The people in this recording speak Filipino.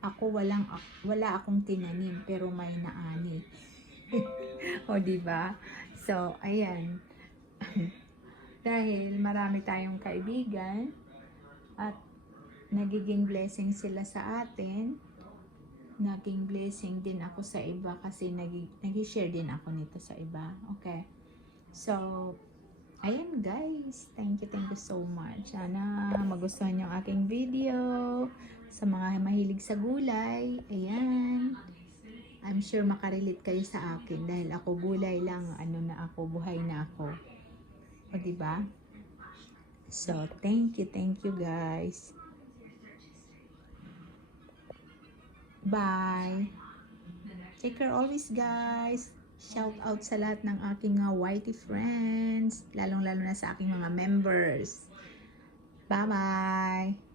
Ako wala akong tinanim pero may naani. O di ba? So, ayan. Dahil marami tayong kaibigan at nagiging blessing sila sa atin. Naging blessing din ako sa iba kasi nag-share din ako nito sa iba. Okay. So, ayan guys. Thank you so much. Sana magustuhan yung aking video. Sa mga mahilig sa gulay, ayan. I'm sure makarelate kayo sa akin dahil ako gulay lang, buhay na ako. O diba? So, thank you guys. Bye. Take care always guys. Shout out sa lahat ng aking mga whitey friends, lalong-lalo na sa aking mga members. Bye-bye.